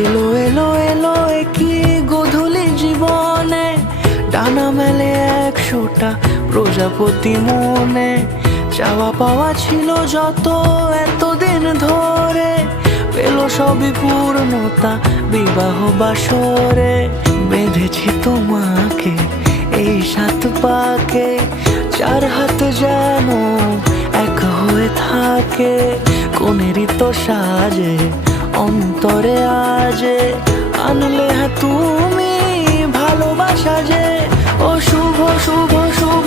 এলো এলো এলো কি গোধূলি জীবনে, ডানা মেলে 100টা প্রজাপতি মনে। চাওয়া পাওয়া ছিল যত এতদিন ধরে, পেল সবই পূর্ণতা বিবাহ বাসরে। বেঁধেছি তোমাকে এই 7 পাকে, 4 হাত যেন এক হয়ে থাকে। কোনেরই তো সাজে অন্তরে আজে, আনলে তুমি ভালোবাসা যে। ও শুভ শুভ শুভ